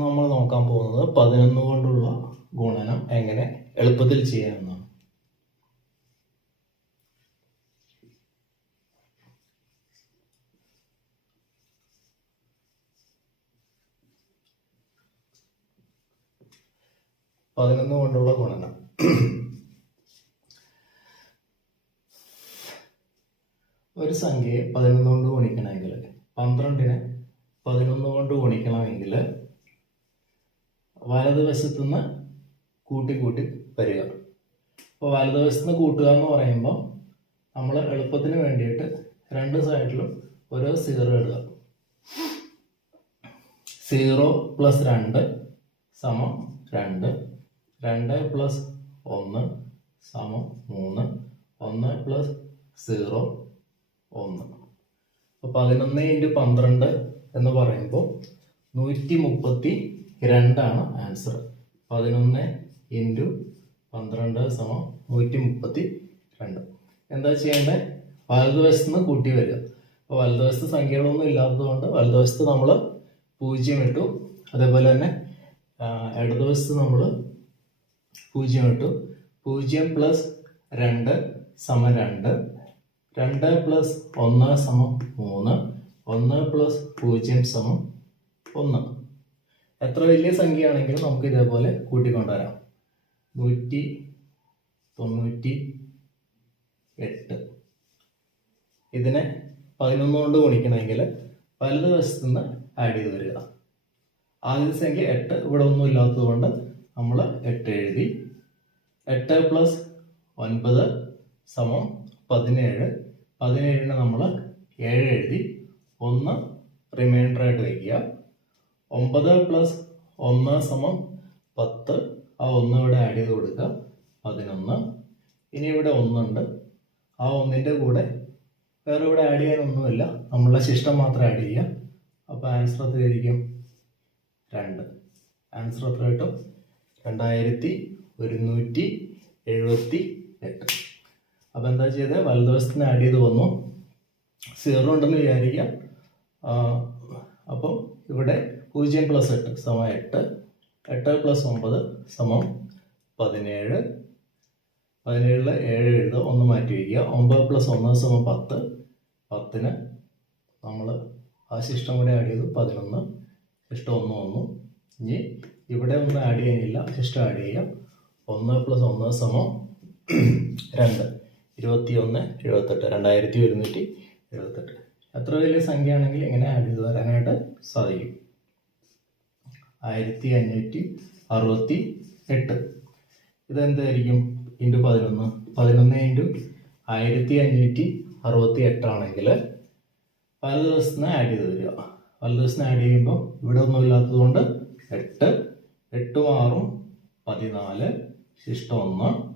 നമ്മൾ നോക്കാൻ പോകുന്നത് പതിനൊന്ന് കൊണ്ടുള്ള ഗുണനം എങ്ങനെ എളുപ്പത്തിൽ ചെയ്യാമെന്നാണ് പതിനൊന്ന് കൊണ്ടുള്ള ഗുണനം. ഒരു സംഖ്യയെ പതിനൊന്ന് കൊണ്ട് ഗുണിക്കണമെങ്കിൽ പന്ത്രണ്ടിനെ പതിനൊന്ന് കൊണ്ട് ഗുണിക്കണമെങ്കിൽ വലതുവശത്തുനിന്ന് കൂട്ടി കൂട്ടി വരിക. അപ്പോൾ വലതുവശത്തുനിന്ന് കൂട്ടുക എന്ന് പറയുമ്പോൾ നമ്മൾ എളുപ്പത്തിന് വേണ്ടിയിട്ട് രണ്ട് സൈഡിലും ഓരോ സീറോ ഇടുക. സീറോ പ്ലസ് രണ്ട് സമം രണ്ട്. രണ്ട് പ്ലസ് ഒന്ന് സമം മൂന്ന്. ഒന്ന് പ്ലസ് സീറോ ഒന്ന്. അപ്പോൾ പതിനൊന്ന് ഇന്റു പന്ത്രണ്ട് എന്ന് പറയുമ്പോൾ നൂറ്റി മുപ്പത്തി രണ്ടാണ് ആൻസർ. പതിനൊന്ന് ഇന്റു പന്ത്രണ്ട് സമം നൂറ്റി മുപ്പത്തി രണ്ട് എന്താ ചെയ്യേണ്ടത് വലതുവശത്ത് നിന്ന് കൂട്ടി വരിക. അപ്പോൾ വലതുവശത്ത് സംഖ്യകളൊന്നും ഇല്ലാത്തതുകൊണ്ട് വലതുവശത്ത് നമ്മൾ പൂജ്യം ഇട്ടു. അതേപോലെ തന്നെ ഇടതുവശത്ത് നമ്മൾ പൂജ്യം ഇട്ടു. പൂജ്യം പ്ലസ് രണ്ട് സമം രണ്ട്. രണ്ട് പ്ലസ് ഒന്ന് സമം മൂന്ന്. ഒന്ന് പ്ലസ് പൂജ്യം സമം ഒന്ന്. എത്ര വലിയ സംഖ്യയാണെങ്കിലും നമുക്ക് ഇതേപോലെ കൂട്ടിക്കൊണ്ടുവരാം. നൂറ്റി തൊണ്ണൂറ്റി എട്ട് ഇതിനെ പതിനൊന്ന് കൊണ്ട് ഗുണിക്കണമെങ്കിൽ വലതുവശത്ത് നിന്ന് ആഡ് ചെയ്ത് വരിക. ആദ്യത്തെ സംഖ്യ എട്ട് ഇവിടെ ഒന്നും ഇല്ലാത്തത് കൊണ്ട് നമ്മൾ എട്ട് എഴുതി എട്ട് പ്ലസ് ഒൻപത് സമം പതിനേഴ്. പതിനേഴിന് നമ്മൾ ഏഴ് എഴുതി ഒന്ന് റിമൈൻഡർ ആയിട്ട് വയ്ക്കുക. ഒമ്പത് പ്ലസ് ഒന്ന് സമം പത്ത്. ആ ഒന്ന് ഇവിടെ ആഡ് ചെയ്ത് കൊടുക്കാം. പതിനൊന്ന്. ഇനി ഇവിടെ ഒന്നുണ്ട്. ആ ഒന്നിന്റെ കൂടെ വേറെ ഇവിടെ ആഡ് ചെയ്യാനൊന്നുമില്ല. നമ്മളുടെ ശിഷ്ടം മാത്രം ആഡ് ചെയ്യുക അപ്പോൾ ആൻസർ എത്രയായിരിക്കും രണ്ട്. ആൻസർ എത്ര കിട്ടും? രണ്ടായിരത്തി ഒരുന്നൂറ്റി എഴുപത്തി എട്ട്. അപ്പോൾ എന്താ ചെയ്തത് വലതുവശത്തിന് ആഡ് ചെയ്ത് വന്നു. സീറോ ഉണ്ടെന്ന് വിചാരിക്കുക ആ, അപ്പം ഇവിടെ പൂജ്യം പ്ലസ് എട്ട് സമം എട്ട് എട്ട് പ്ലസ് ഒമ്പത് സമം പതിനേഴ്. പതിനേഴിൽ ഏഴ് എഴുതുക ഒന്ന് മാറ്റി വയ്ക്കുക. ഒമ്പത് പ്ലസ് ഒന്ന് സമം പത്ത് പത്തിന് നമ്മൾ ആ ശിഷ്ടം കൂടെ ആഡ് ചെയ്തു പതിനൊന്ന് ശിഷ്ടം ഒന്ന് വന്നു. ഇനി ഇവിടെ ഒന്നും ആഡ് ചെയ്യാനില്ല ശിഷ്ടം ആഡ് ചെയ്യാം. ഒന്ന് പ്ലസ് ഒന്ന് സമം രണ്ട് ഇരുപത്തി ഒന്ന് എഴുപത്തെട്ട് രണ്ടായിരത്തി ഒരുന്നൂറ്റി എഴുപത്തെട്ട്. എത്ര വലിയ സംഖ്യ ആണെങ്കിൽ ഇങ്ങനെ ആഡ് ചെയ്ത് വരാനായിട്ട് സാധിക്കും. ആയിരത്തി അഞ്ഞൂറ്റി അറുപത്തി എട്ട് ഇതെന്തായിരിക്കും? ഇന്റു പതിനൊന്ന്. പതിനൊന്ന് ഇന്റു ആയിരത്തി അഞ്ഞൂറ്റി അറുപത്തി എട്ടാണെങ്കിൽ പല ദിവസത്തിന് ആഡ് ചെയ്ത് വരിക. പല ദിവസത്തിന് ആഡ് ചെയ്യുമ്പോൾ ഇവിടെ ഒന്നും ഇല്ലാത്തത് കൊണ്ട് എട്ട് എട്ടും ആറും പതിനാല് ശിഷ്ടം ഒന്ന്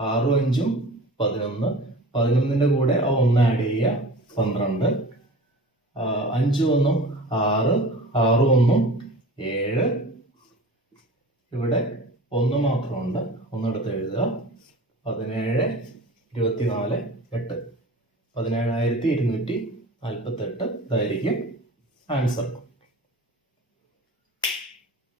ആറും അഞ്ചും പതിനൊന്ന്. പതിനൊന്നിന്റെ കൂടെ ആ ഒന്ന് ആഡ് ചെയ്യുക. പന്ത്രണ്ട്. അഞ്ചും ഒന്നും ആറ് ആറ് ഒന്നും ഏഴ്. ഇവിടെ ഒന്ന് മാത്രമുണ്ട്. ഒന്നെടുത്ത് എഴുതുക. പതിനേഴ് ഇരുപത്തി നാല് എട്ട്. പതിനേഴായിരത്തി ഇരുന്നൂറ്റി നാൽപ്പത്തെട്ട് ഇതായിരിക്കും ആൻസർ